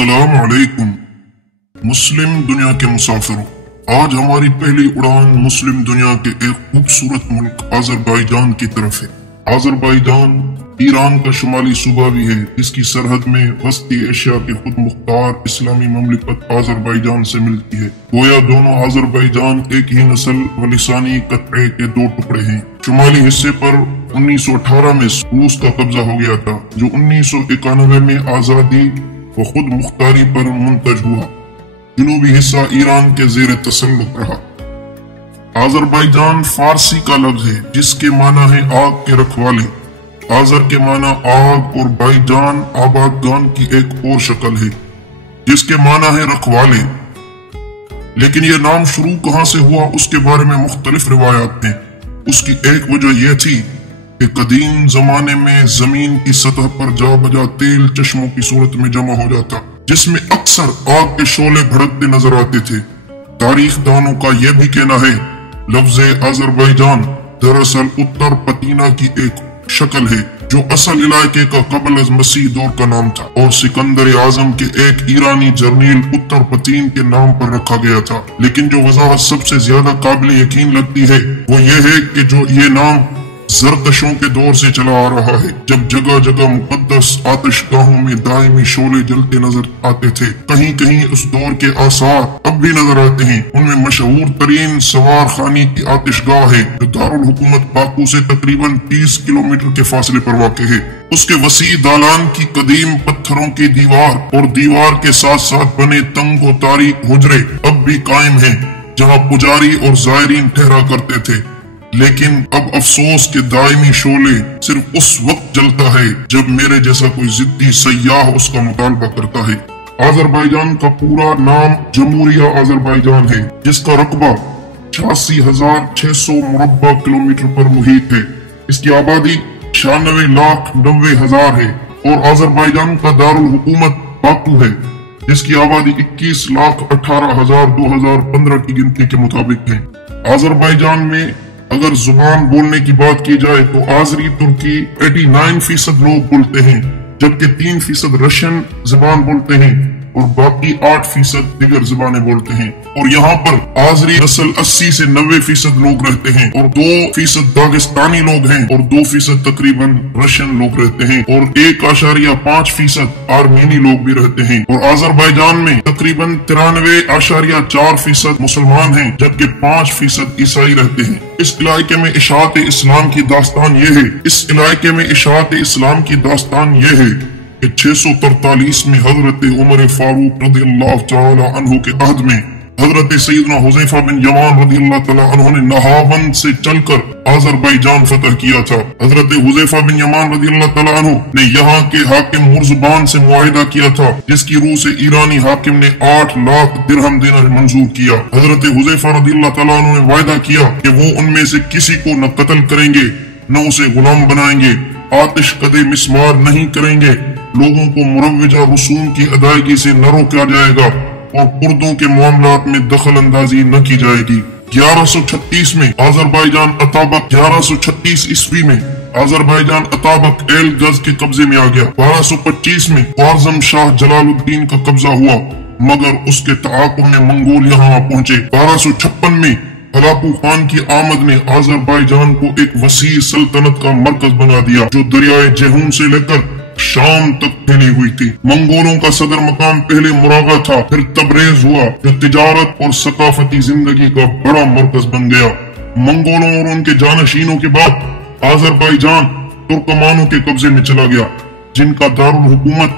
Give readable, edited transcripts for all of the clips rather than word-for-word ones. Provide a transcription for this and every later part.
अस्सलाम वालेकुम। मुस्लिम दुनिया के मुसाफिरों, आज हमारी पहली उड़ान मुस्लिम दुनिया के एक खूबसूरत मुल्क आज़रबाईजान की तरफ है। आज़रबाईजान ईरान का शुमाली सूबा भी है, जिसकी सरहद में वस्ती एशिया के खुद मुख्तार इस्लामी ममलिकत आज़रबाईजान से मिलती है। गोया दोनों आज़रबाईजान एक ही नस्ल व लिसानी कतरे के दो टुकड़े हैं। शुमाली हिस्से पर 1918 में रूस का कब्जा हो गया था, जो 1991 में आजादी व खुद मुख्तारी पर मुंतज हुआ। जनूबी हिस्सा ईरान के जेर तसल्लुत रहा। आज़रबाईजान फारसी का लफ्ज है जिसके माना है आग के रखवाले। आज़र के माना आग और बाईजान आबादगान की एक और शक्ल है जिसके माना है रखवाले। लेकिन यह नाम शुरू कहां से हुआ उसके बारे में मुख्तलिफ रिवायात हैं। उसकी एक वजह यह थी कि कदीम जमाने में जमीन की सतह पर जा बजा तेल चश्मों की सूरत में जमा हो जाता, जिसमें अक्सर आग के शोले भड़कते नजर आते थे। तारीख दानों का यह भी कहना है लफ्ज आज़रबाईजान दरअसल उत्तर पतीना की एक शक्ल है, जो असल इलाके का कबल अज़ मसीह दौर का नाम था और सिकंदर आजम के एक ईरानी जर्नील उत्तर पतीन के नाम पर रखा गया था। लेकिन जो वजाहत सबसे ज्यादा काबिल यकीन लगती है वो ये है कि जो ये नाम जरकशों के दौर से चला आ रहा है, जब जगह जगह मुकद्दस आतिशगाहों में दायमी शोले जलते नजर आते थे। कहीं कहीं उस दौर के आसार अब भी नजर आते हैं। उनमें मशहूर तरीन सवार खानी की आतिशगाह है, जो दारुल हुकूमत बाकू से तकरीबन 30 किलोमीटर के फासले पर वाक़ है। उसके वसी दालान की कदीम पत्थरों की दीवार और दीवार के साथ साथ बने तंग और तारीक हुजरे अब भी कायम हैं, जहां पुजारी और जायरीन ठहरा करते थे। लेकिन अब अफसोस के दायमी शोले सिर्फ उस वक्त जलता है जब मेरे जैसा कोई जिद्दी सयाह उसका मुतालबा करता है। आज़रबाईजान का पूरा नाम जमहूरिया आज़रबाईजान है, जिसका रकबा 86,600 मुरब्बा किलोमीटर पर मुहित है। इसकी आबादी 96,90,000 है और आज़रबाईजान का दारुल हुकूमत बाकू है, जिसकी आबादी 21,18,000 2015 की गिनती के मुताबिक है। आज़रबाईजान में अगर जुबान बोलने की बात की जाए तो आजरी तुर्की 89% लोग बोलते हैं, जबकि 3% रशियन जुबान बोलते हैं और बाकी 8% दिगर जुबानें बोलते हैं। और यहाँ पर आजरी नस्ल 80 से 90% लोग रहते हैं और 2% दागिस्तानी लोग हैं और 2% तकरीबन रशियन लोग रहते हैं और 1.5% आर्मेनी लोग भी रहते हैं। और आज़रबाईजान में तकरीबन 93.4% मुसलमान हैं, जबकि 5% ईसाई रहते हैं। इस इलाके में इशाअत इस्लाम की दास्तान ये है कि 643 में हजरत उमर फारूक रज़ियल्लाहु तआला अन्हु के अहद में हजरत सैयदना हुज़ैफा बिन यमान रज़ियल्लाहु तआला अन्हु ने नहावन से चलकर आज़रबाईजान फतह किया था। हजरत हुज़ैफा बिन यमान रज़ियल्लाहु तआला अन्हु ने यहाँ के हाकिम मुर्ज़बान से मुआहिदा किया था, जिसकी रूह से ईरानी हाकिम ने 8 लाख दिरहम देना मंजूर किया। हजरत हुज़ैफा रज़ियल्लाहु तआला अन्हु ने वायदा किया कि वो उनमें से किसी को न कत्ल करेंगे न उसे गुलाम बनाएंगे, आतिश कदे मिसमार नहीं करेंगे, लोगों को मुरव्वजा रसूम की अदायगी से न रोका जाएगा और कुर्दों के मामलात में दखल अंदाजी न की जाएगी। 1136 में आज़रबाईजान अताबक 1136 ईस्वी में आज़रबाईजान अताबक एल गज के कब्जे में आ गया। 1225 में ख्वारज़म शाह जलालुद्दीन का कब्जा हुआ, मगर उसके तआक़ुब में मंगोल यहाँ पहुंचे। 1256 में हलाकू खान की आमद ने आज़रबाईजान को एक वसी सल्तनत का मरकज बना दिया, जो दरियाए जेहून से लेकर शाम तक फैली हुई थी। मंगोलों का सदर मकाम पहले मुरागा था, फिर तबरेज हुआ, जो तिजारत और सकाफती जिंदगी का बड़ा मरकज बन गया। मंगोलों और उनके जानशीनों के बाद आज़रबाईजान तुर्कमानों के कब्जे में चला गया, जिनका दारुल हुकूमत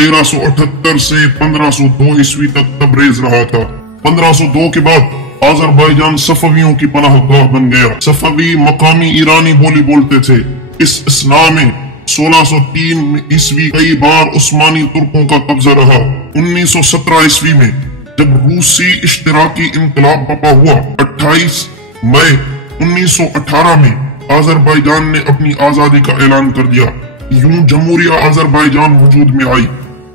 1378 से 1502 ईस्वी तक तबरेज रहा था। 1502 के बाद आज़रबाईजान सफवियों की पनाहगाह बन गया। सफवी मकामी ईरानी बोली बोलते थे। इस असना में 1603 ईस्वी कई बार उस्मानी तुर्कों का कब्जा रहा। 1917 ईस्वी में जब रूसी इश्तिराकी इंकलाब बपा हुआ, 28 मई 1918 में आज़रबाईजान ने अपनी आजादी का ऐलान कर दिया। यूं जमहूरिया आज़रबाईजान वजूद में आई।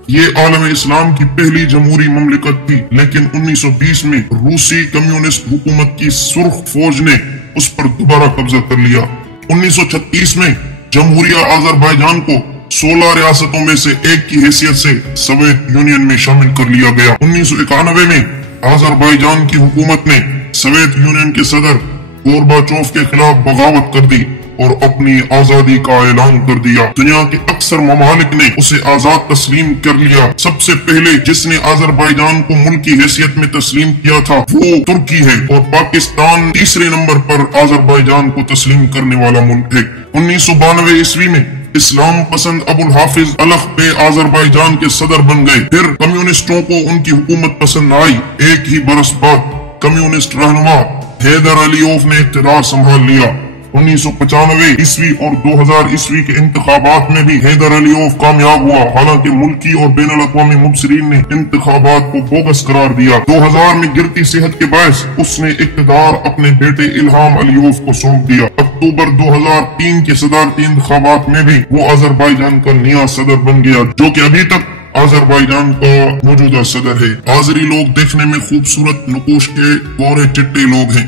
ये आलम इस्लाम की पहली जमहूरी ममलिकत थी, लेकिन 1920 में रूसी कम्युनिस्ट हुकूमत की सुर्ख फौज ने उस पर दोबारा कब्जा कर लिया। 1936 में जमहूरिया आज़रबाईजान को 16 रियासतों में से एक की हैसियत से सोवियत यूनियन में शामिल कर लिया गया। 1991 में अजरबैजान की हुकूमत ने सोवियत यूनियन के सदर गोरबाचोव के खिलाफ बगावत कर दी और अपनी आजादी का ऐलान कर दिया। दुनिया के अक्सर ममालिक ने उसे आजाद तस्लीम कर लिया। सबसे पहले जिसने अजरबैजान को मुल्क की हैसियत में तस्लीम किया था वो तुर्की है और पाकिस्तान तीसरे नंबर पर अजरबैजान को तस्लीम करने वाला मुल्क है। 1992 ईस्वी में इस्लाम पसंद अबुल हाफिज अलख अजरबैजान के सदर बन गए। फिर कम्युनिस्टों को उनकी हुकूमत पसंद आई। एक ही बरस बाद कम्युनिस्ट रहनुमा हैदर अलीयोव ने इक़्तिदार संभाल लिया। 1995 ईस्वी और 2000 ईस्वी के इंतखाबात में भी हैदर अलीयोव कामयाब हुआ। हालांकि मुल्की और बैनुल अक़वामी मुबसरीन ने इंतखाबात को बोगस करार दिया। 2000 में गिरती सेहत के बायस उसने इक़्तिदार अपने बेटे इल्हाम अलीयोव को सौंप दिया। अक्टूबर 2003 के सदारती इंतखाबात में भी वो अजरबैजान का नया सदर बन गया, जो कि अभी तक अजरबैजान का मौजूदा सदर है। आज़री लोग देखने में खूबसूरत नकुश के गोरे चिट्टे लोग हैं।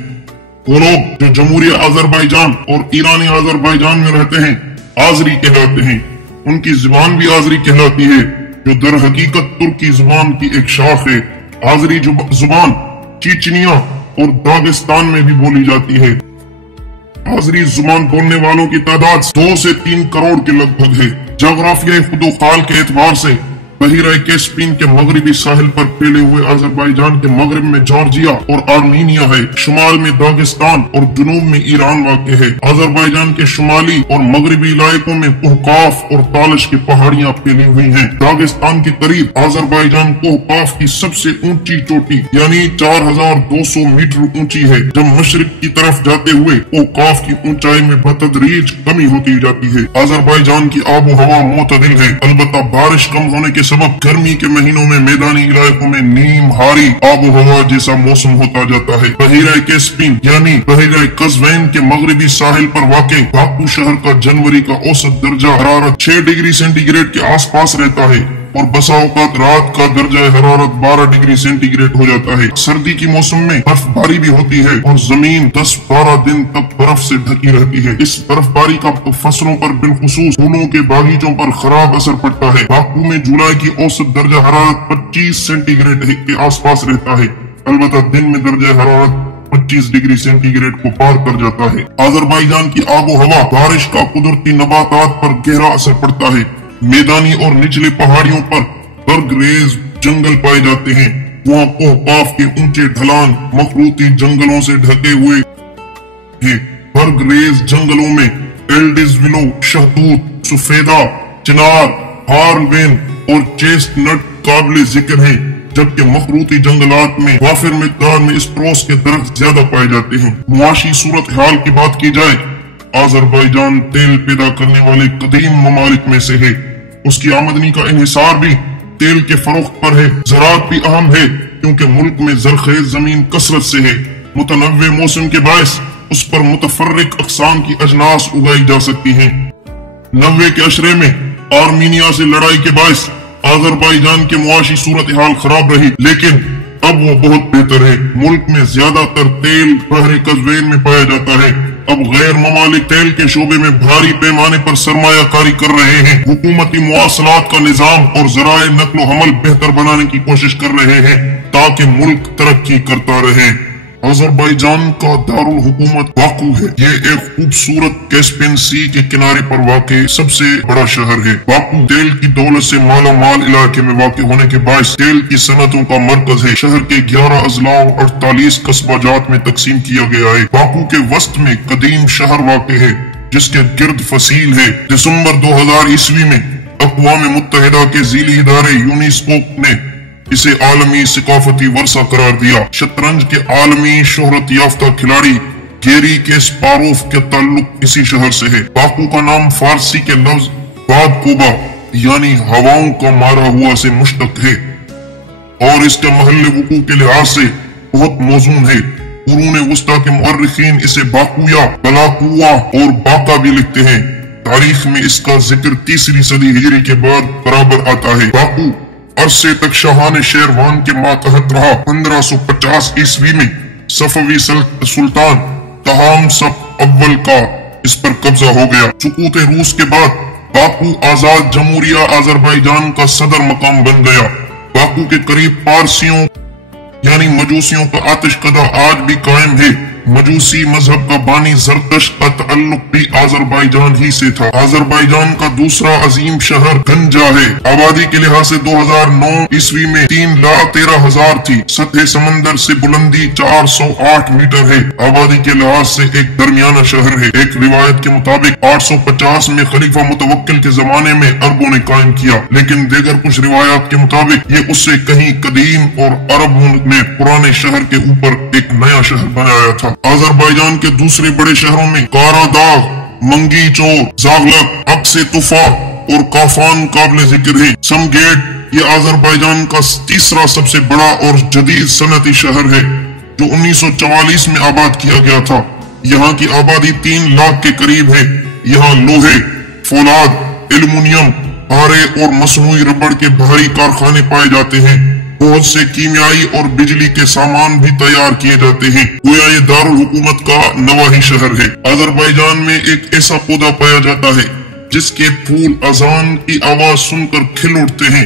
वो लोग जो जमहूरिया अजरबैजान और ईरानी अजरबैजान में रहते हैं आज़री कहलाते हैं। उनकी जुबान भी आज़री कहलाती है, जो दर हकीकत तुर्की जुबान की एक शाख है। आज़री जुबान चीचनिया और दागिस्तान में भी बोली जाती है। आज़री जुबान बोलने वालों की तादाद 2 से 3 करोड़ के लगभग है। जोग्राफियाई खुदोखाल के एतबार से बहिरा कैस्पियन के मगरबी साहिल पर फैले हुए अजरबैजान के मगरब में जॉर्जिया और आर्मीनिया है। शुमाल में दागिस्तान और जुनूब में ईरान वाक़ है। अजरबैजान के शुमाली और मगरबी इलाकों में कोहकाफ और तालिश की पहाड़ियां फैली हुई हैं। दागिस्तान के करीब अजरबैजान कोहकाफ की सबसे ऊंची चोटी यानी 4200 मीटर ऊंची है। जब मशरिक की तरफ जाते हुए कोहकाफ की ऊंचाई में बतदरीज कमी होती जाती है। अजरबैजान की आबो हवा मोतदिल है, अलबत्ता बारिश कम होने के सबब गर्मी के महीनों में मैदानी इलाकों में नीम हारी आबो हवा जैसा मौसम होता जाता है। बहिरा कैस्पियन यानी बहिरा कज़वैन के मगरबी साहिल पर वाक़े बाकू शहर का जनवरी का औसत दर्जा हरारत 6 डिग्री सेंटीग्रेड के आसपास रहता है और बसा औकात रात का दर्जा हरारत 12 डिग्री सेंटीग्रेड हो जाता है। सर्दी की मौसम में बर्फबारी भी होती है और जमीन 10-12 दिन तक बर्फ से ढकी रहती है। इस बर्फबारी का फसलों पर बिलखुसूस फूलों के बागीचों पर खराब असर पड़ता है। बाकू में जुलाई की औसत दर्जा हरारत 25 सेंटीग्रेड के आसपास रहता है, अलबत्ता दिन में दर्जा हरारत 25 डिग्री सेंटीग्रेड को पार कर जाता है। अजरबैजान की आबो हवा बारिश का कुदरती नबातात पर गहरा असर पड़ता है। मैदानी और निचले पहाड़ियों पर बर्गरेज जंगल पाए जाते हैं। वहाँ कोहकाफ के ऊंचे ढलान मखरूती जंगलों से ढके हुए हैं। बर्गरेज जंगलों में एल्डिज विलो, शहतूत, सफेदा, चिनार, हार्लवेन और चेस्टनट काबिल जिक्र है, जबकि मखरूती जंगलात में वाफिर मिकदार में स्प्रोस के दरख्त ज्यादा पाए जाते हैं। मुआशी सूरत हाल की बात की जाए, अजरबैजान तेल पैदा करने वाले कदीम ममालिक में से है। उसकी आमदनी का इन्हिसार भी तेल के फरोख्त पर है। ज़राअत भी अहम है क्योंकि मुल्क में जरखेज जमीन कसरत से है। मुतनव्वे मौसम के बायस उस पर मुतफर्रिक अक़साम की अजनास उगाई जा सकती हैं। 90 के अशरे में आर्मीनिया से लड़ाई के बायस अजरबैजान के मुआशी सूरत हाल खराब रही, लेकिन अब वो बहुत बेहतर है। मुल्क में ज्यादातर तेल बहरे कज़वैन में पाया जाता है। अब गैर ममालिक तेल के शोबे में भारी पैमाने पर सरमायाकारी कर रहे हैं। हुकूमती मुआसलात का निजाम और ज़राए नक्लो हमल बेहतर बनाने की कोशिश कर रहे हैं ताकि मुल्क तरक्की करता रहे। अजरबैजान का दारुल हुकूमत बाकू है। ये एक खूबसूरत कैस्पियन सी के किनारे पर वाक़े सबसे बड़ा शहर है। बाकू तेल की दौलत से माला माल इलाके में वाक़ होने के बायस तेल की सनतों का मरकज है। शहर के 11 अजला और 48 कस्बा जात में तकसीम किया गया है। बाकू के वस्त में कदीम शहर वाक़ है जिसके गिर्द फसील है। दिसंबर 2000 ईस्वी में अक़वाम मुत्तहिदा के ज़ीली इदारे यूनेस्को ने इसे आलमी सकाफती वर्सा करार दिया। शतरंज के आलमी शोहरत याफ्ता खिलाड़ी गेरी कैस्पारोव के ताल्लुक इसी शहर से है। बाकू का नाम फारसी के लफ्ज बादकोबा यानी हवाओं का मारा हुआ से मुश्तक है और इसके महल्ले वकू के लिहाज से बहुत मौजून है। कुरून वस्ता के मुअर्रिखीन इसे बाकुया, बलाकुआ और बाका भी लिखते हैं। तारीख में इसका जिक्र 3री सदी हिजरी के बाद बराबर आता है। बाकू अरसे तक शाहान शेरवान के मातहत रहा। 1550 ईस्वी में सफवी सुल्तान तहामसप अव्वल का इस पर कब्जा हो गया। सुकूत रूस के बाद बाकू आजाद जमहूरिया अजरबैजान का सदर मकाम बन गया। बाकू के करीब पारसियों यानी मजूसियों का आतिशकदा आज भी कायम है। मजूसी मजहब का बानी जरदश्त का ताल्लुक भी अजरबैजान ही से था। अजरबैजान का दूसरा अजीम शहर गंजा है। आबादी के लिहाज से 2009 ईस्वी में 3,13,000 थी। सतह समंदर से बुलंदी 408 मीटर है। आबादी के लिहाज से एक दरमियाना शहर है। एक रिवायत के मुताबिक 850 में खलीफा मुतवक्किल के जमाने में अरबों ने कायम किया, लेकिन दीगर कुछ रिवायात के मुताबिक ये उससे कहीं कदीम और अरबों ने पुराने शहर के ऊपर एक नया शहर बनाया था। अजरबैजान के दूसरे बड़े शहरों में कारादाग, मंगी चोर, जागलक, अक्से तुफा और काफान काबिल जिक्र है। समगेट ये अजरबैजान का तीसरा सबसे बड़ा और जदीद सनती शहर है जो 1944 में आबाद किया गया था। यहाँ की आबादी 3 लाख के करीब है। यहाँ लोहे, फौलाद, एल्युमिनियम, आरे और मसनूई रबड़ के भारी कारखाने पाए जाते हैं। बहुत से कीमियाई और बिजली के सामान भी तैयार किए जाते हैं। गोया ये दारुल हुकूमत का नवाही शहर है। अजरबैजान में एक ऐसा पौधा पाया जाता है जिसके फूल अजान की आवाज सुनकर खिल उठते हैं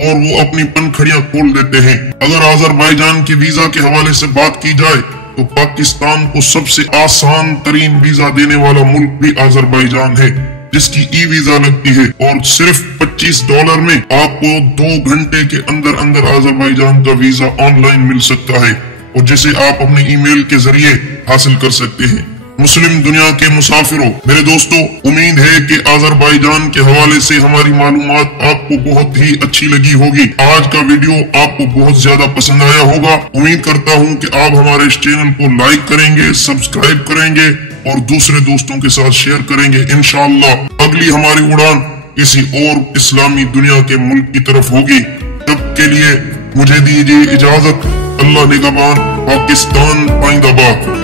और वो अपनी पंखड़ियां खोल देते हैं। अगर अजरबैजान के वीजा के हवाले से बात की जाए तो पाकिस्तान को सबसे आसान तरीन वीजा देने वाला मुल्क भी अजरबैजान है, जिसकी ई वीजा लगती है और सिर्फ $25 में आपको 2 घंटे के अंदर अंदर अजरबैजान का वीजा ऑनलाइन मिल सकता है और जिसे आप अपने ईमेल के जरिए हासिल कर सकते हैं। मुस्लिम दुनिया के मुसाफिरों, मेरे दोस्तों, उम्मीद है कि अजरबैजान के हवाले से हमारी मालूमात आपको बहुत ही अच्छी लगी होगी। आज का वीडियो आपको बहुत ज्यादा पसंद आया होगा। उम्मीद करता हूँ कि आप हमारे इस चैनल को लाइक करेंगे, सब्सक्राइब करेंगे और दूसरे दोस्तों के साथ शेयर करेंगे। इंशाअल्लाह अगली हमारी उड़ान किसी और इस्लामी दुनिया के मुल्क की तरफ होगी। तब के लिए मुझे दीजिए इजाजत। अल्लाह निगहबान। पाकिस्तान जिंदाबाद।